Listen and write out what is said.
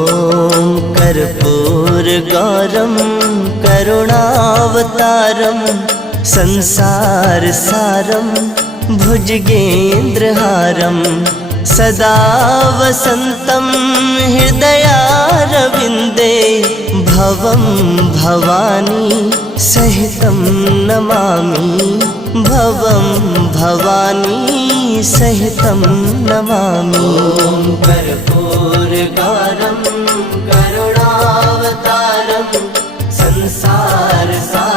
ॐ कर्पूरगौरं करुणावतारं संसारसारं भुजगेन्द्रहारं सदा वसन्तं हृदयारविन्दे भवं भवानी सहितं नमामि भवं भवानी सहितं नमामि। कर्पूरगौरं करुणावतारं संसारसारं